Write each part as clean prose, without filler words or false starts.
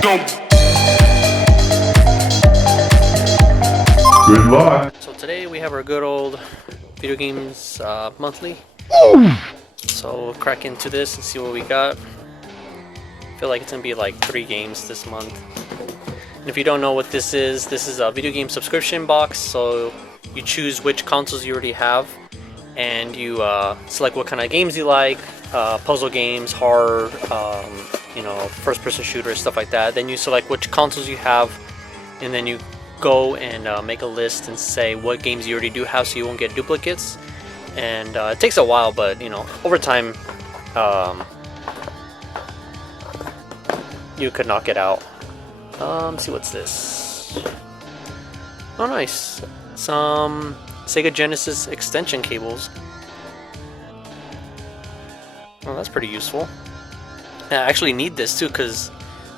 Good luck. So today we have our good old video games monthly. So we'll crack into this and see what we got. I feel like it's gonna be like 3 games this month. And if you don't know what this is a video game subscription box. So you choose which consoles you already have, and you select what kind of games you like, puzzle games, horror, you know, first-person shooters, stuff like that. Then you select which consoles you have, and then you go and make a list and say what games you already do have, so you won't get duplicates. And it takes a while, but you know, over time, you could knock it out. Let's see, what's this? Oh, nice. Some Sega Genesis extension cables. Oh, that's pretty useful. I actually need this too, because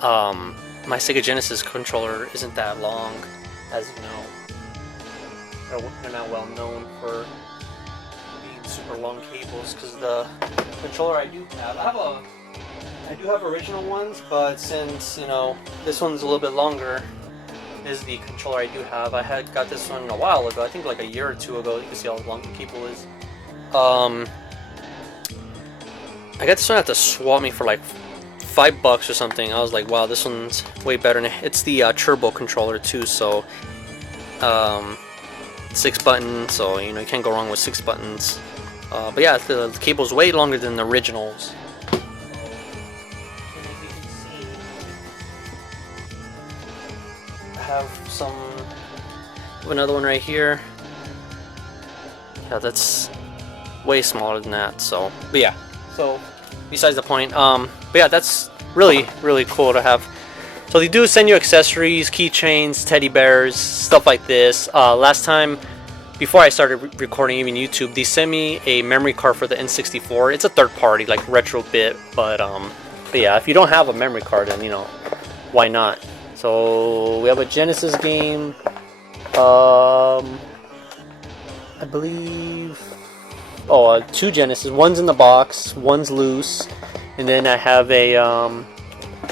my Sega Genesis controller isn't that long, as you know. They're not well known for being super long cables, because the controller I do have, I do have original ones, but since, you know, this one's a little bit longer, is the controller I do have. I had got this one a while ago, I think like a year or two ago. You can see how long the cable is. I got this one at the swap meet for like $5 or something. I was like, wow, this one's way better. And it's the turbo controller too, so 6 buttons, so you know, you can't go wrong with 6 buttons. But yeah, the cable's way longer than the originals. Have another one right here. Yeah, that's way smaller than that. So, but yeah. So, besides the point. But yeah, that's really cool to have. So they do send you accessories, keychains, teddy bears, stuff like this. Last time, before I started recording even YouTube, they sent me a memory card for the N64. It's a third party, like retro bit, but yeah, if you don't have a memory card, then you know, why not? So we have a Genesis game. I believe. Oh, 2 Genesis. One's in the box. One's loose. And then I have a.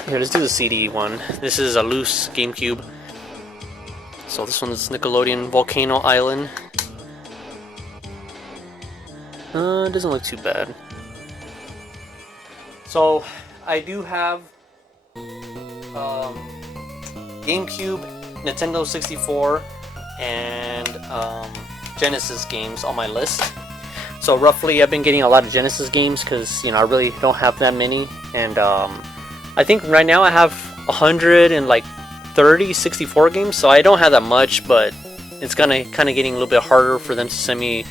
Here, let's do the CD one. This is a loose GameCube. So this one's Nickelodeon Volcano Island. It doesn't look too bad. So I do have. GameCube, Nintendo 64, and Genesis games on my list. So roughly, I've been getting a lot of Genesis games because, you know, I really don't have that many. And I think right now I have 130 64 games, so I don't have that much, but it's gonna kind of getting a little bit harder for them to send me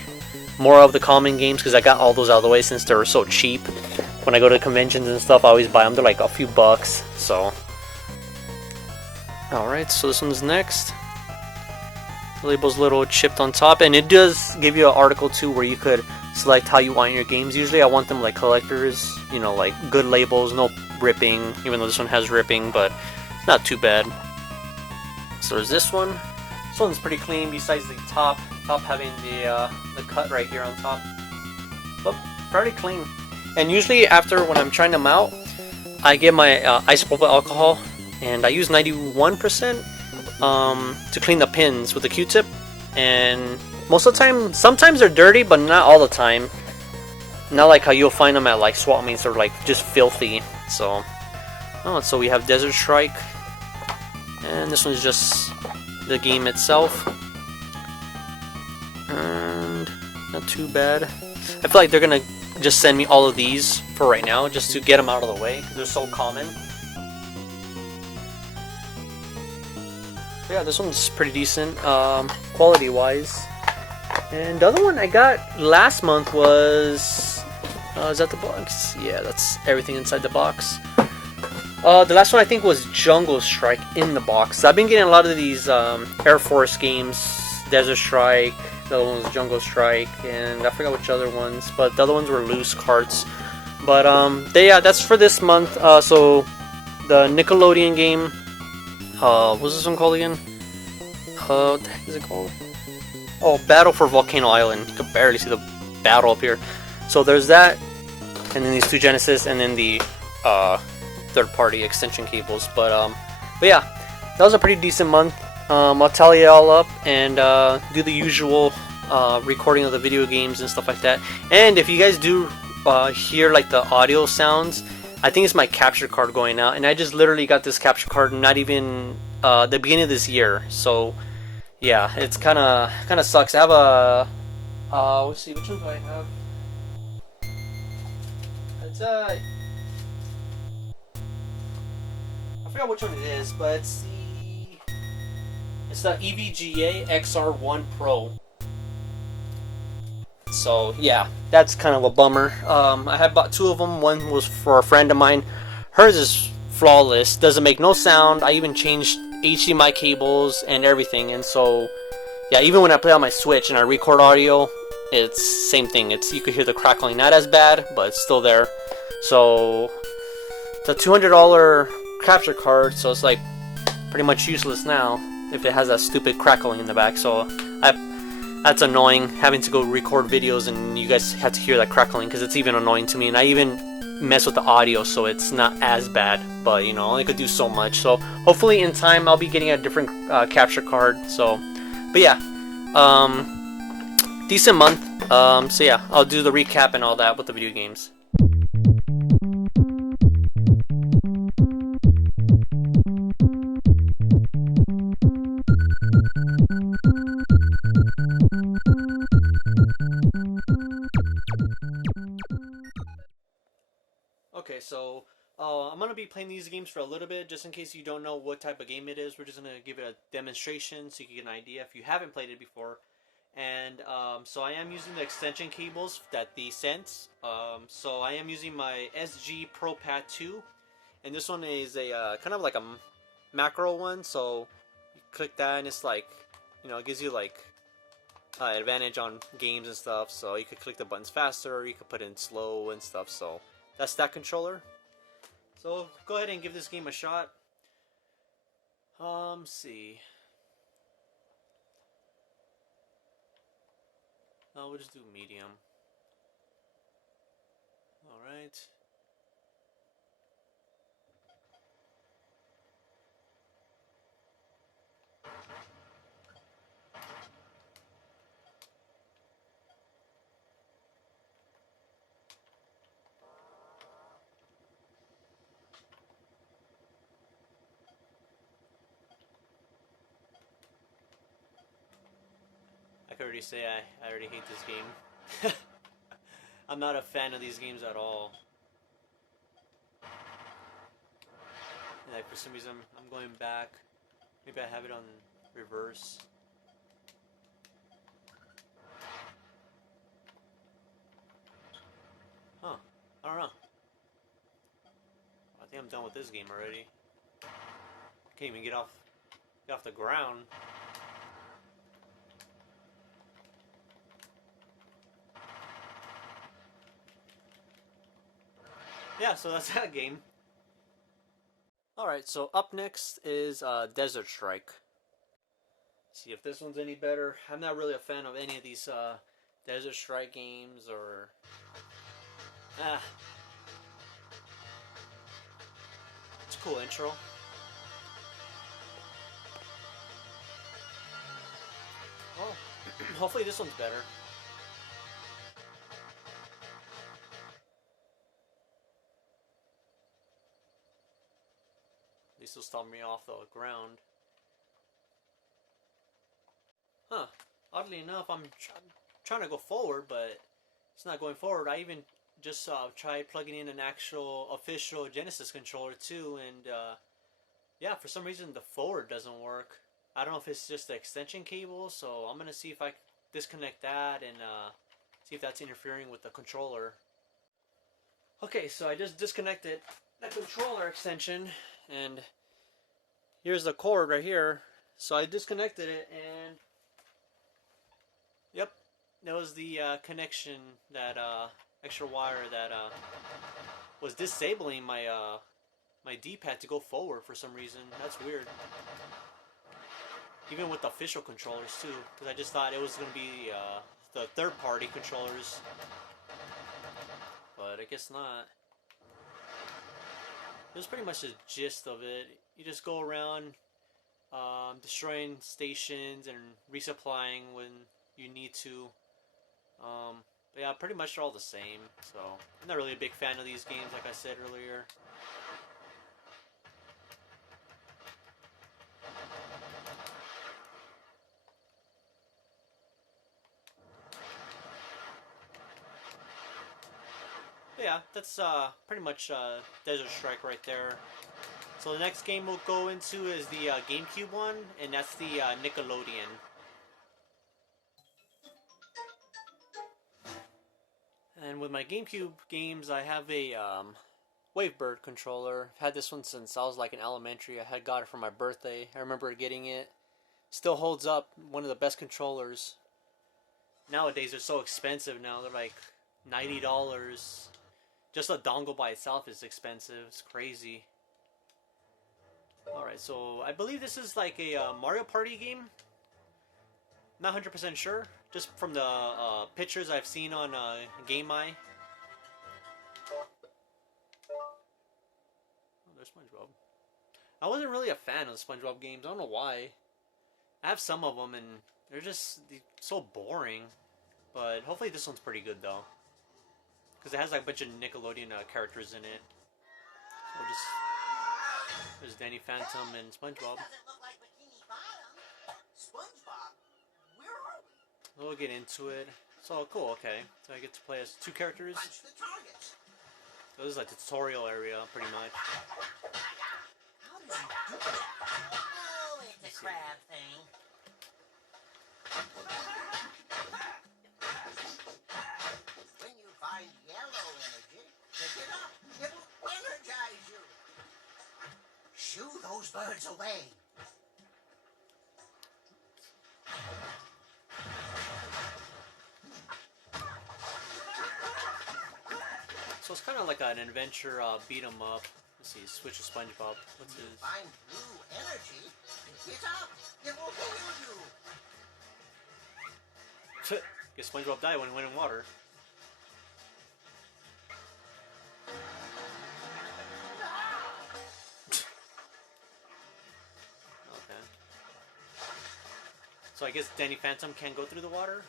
more of the common games, because I got all those out of the way since they're so cheap. When I go to conventions and stuff, I always buy them. They're like a few bucks, so. Alright, so this one's next. The label's a little chipped on top, and it does give you an article too where you could select how you want your games. Usually I want them like collectors, you know, like good labels, no ripping, even though this one has ripping, but not too bad. So there's this one. This one's pretty clean, besides the top having the cut right here on top. But pretty clean. And usually after, when I'm trying them out, I get my isopropyl alcohol, and I use 91% to clean the pins with a Q-tip. And most of the time, sometimes they're dirty, but not all the time. Not like how you'll find them at like swap meets, they're like just filthy. So, so we have Desert Strike, and this one's just the game itself, and not too bad. I feel like they're gonna just send me all of these for right now, just to get them out of the way, because they're so common. Yeah, this one's pretty decent, quality wise. And the other one I got last month was, is that the box? Yeah, that's everything inside the box. The last one I think was Jungle Strike in the box. I've been getting a lot of these Air Force games, Desert Strike, the other one was Jungle Strike, and I forgot which other ones, but the other ones were loose carts. But yeah, that's for this month. So the Nickelodeon game, what's this one called again? What the heck is it called? Oh, Battle for Volcano Island. You can barely see the battle up here. So there's that, and then these 2 Genesis, and then the third-party extension cables. But yeah, that was a pretty decent month. I'll tally it all up and do the usual recording of the video games and stuff like that. And if you guys do hear like the audio sounds, I think it's my capture card going out, and I just literally got this capture card not even the beginning of this year. So yeah, it's kind of sucks. I have a let's see, which one do I have? It's I forgot which one it is, but it's the EVGA XR1 Pro. So yeah, that's kind of a bummer. I had bought two of them. One was for a friend of mine. Hers is flawless, doesn't make no sound. I even changed HDMI cables and everything, and so yeah, even when I play on my Switch and I record audio, it's same thing. It's, you could hear the crackling, not as bad, but it's still there. So it's a $200 capture card, so it's like pretty much useless now if it has that stupid crackling in the back. So that's annoying, having to go record videos and you guys have to hear that crackling, because it's even annoying to me. And I even mess with the audio, so it's not as bad, but you know, I only could do so much. So hopefully in time I'll be getting a different capture card. So, but yeah, decent month. So yeah, I'll do the recap and all that with the video games. Okay, so I'm going to be playing these games for a little bit, just in case you don't know what type of game it is. We're just going to give it a demonstration so you can get an idea if you haven't played it before. And so I am using the extension cables that they sent. So I am using my SG Pro Pad 2. And this one is a kind of like a macro one. So you click that and it's like, you know, it gives you like advantage on games and stuff. So you could click the buttons faster, or you could put in slow and stuff. So that's that controller. So go ahead and give this game a shot. See. We'll just do medium. Alright. I can already say I already hate this game. I'm not a fan of these games at all. And like for some reason I'm going back. Maybe I have it on reverse. Huh. I don't know. I think I'm done with this game already. Can't even get off the ground. Yeah, so that's that game. Alright, so up next is Desert Strike. See if this one's any better. I'm not really a fan of any of these Desert Strike games, or it's a cool intro. Oh, hopefully this one's better. At least it'll stop me off the ground. Huh. Oddly enough, I'm trying to go forward, but it's not going forward. I even just tried plugging in an actual official Genesis controller too, and yeah, for some reason the forward doesn't work. I don't know if it's just the extension cable, so I'm gonna see if I disconnect that and see if that's interfering with the controller. Okay, so I just disconnected the controller extension, and here's the cord right here. So I disconnected it, and yep, that was the connection, that extra wire that was disabling my my D-pad to go forward for some reason. That's weird. Even with the official controllers too, because I just thought it was going to be the third-party controllers, but I guess not. That's pretty much the gist of it. You just go around destroying stations and resupplying when you need to. But yeah, pretty much they're all the same. So I'm not really a big fan of these games, like I said earlier. But yeah, that's pretty much Desert Strike right there. So the next game we'll go into is the GameCube one, and that's the Nickelodeon. And with my GameCube games, I have a Wavebird controller. I've had this one since I was like in elementary. I had got it for my birthday. I remember getting it. Still holds up. One of the best controllers. Nowadays they're so expensive now. They're like $90. Just a dongle by itself is expensive. It's crazy. Alright, so I believe this is like a Mario Party game. Not 100% sure. Just from the pictures I've seen on Game Eye. Oh, there's SpongeBob. I wasn't really a fan of the SpongeBob games. I don't know why. I have some of them and they're just so boring. But hopefully this one's pretty good though. Because it has like a bunch of Nickelodeon characters in it. So there's Danny Phantom and SpongeBob. So we'll get into it. So cool, okay. So I get to play as two characters. So this is like the tutorial area, pretty much. How does he do that? Oh, it's a crab thing. When you find yellow energy, pick it up. It will energize you. Shoo those birds away. So it's kind of like an adventure beat 'em up. Let's see, switch to SpongeBob. What's his? Find blue energy. Pick it up. It will heal you. Guess SpongeBob died when he went in water. Okay. So I guess Danny Phantom can't go through the water?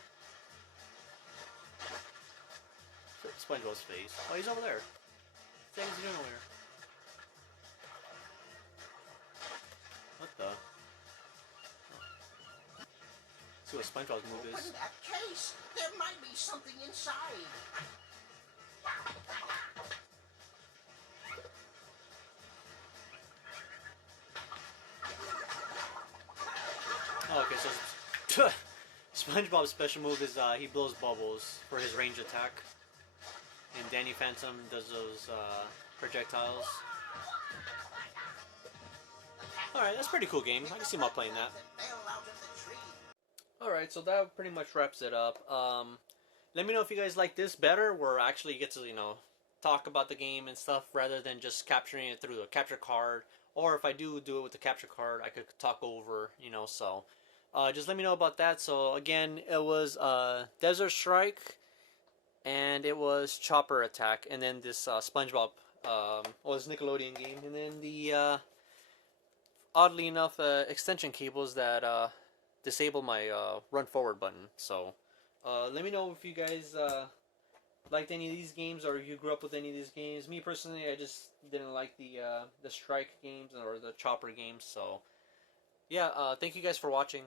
SpongeBob's face. Oh, he's over there. What the heck is he doing over here? What the? Oh. See what SpongeBob's move is. Open that case. There might be something inside. Oh, okay, so SpongeBob's special move is he blows bubbles for his range attack. And Danny Phantom does those projectiles. Alright, that's a pretty cool game. I can see myself playing that. Alright, so that pretty much wraps it up. Let me know if you guys like this better, where I actually get to, talk about the game and stuff rather than just capturing it through the capture card. Or if I do it with the capture card, I could talk over, so just let me know about that. So again, it was Desert Strike, and it was Chopper Attack, and then this SpongeBob was Nickelodeon game, and then the oddly enough extension cables that disable my run forward button. So let me know if you guys liked any of these games, or if you grew up with any of these games. Me personally, I just didn't like the Strike games or the Chopper games. So yeah, thank you guys for watching.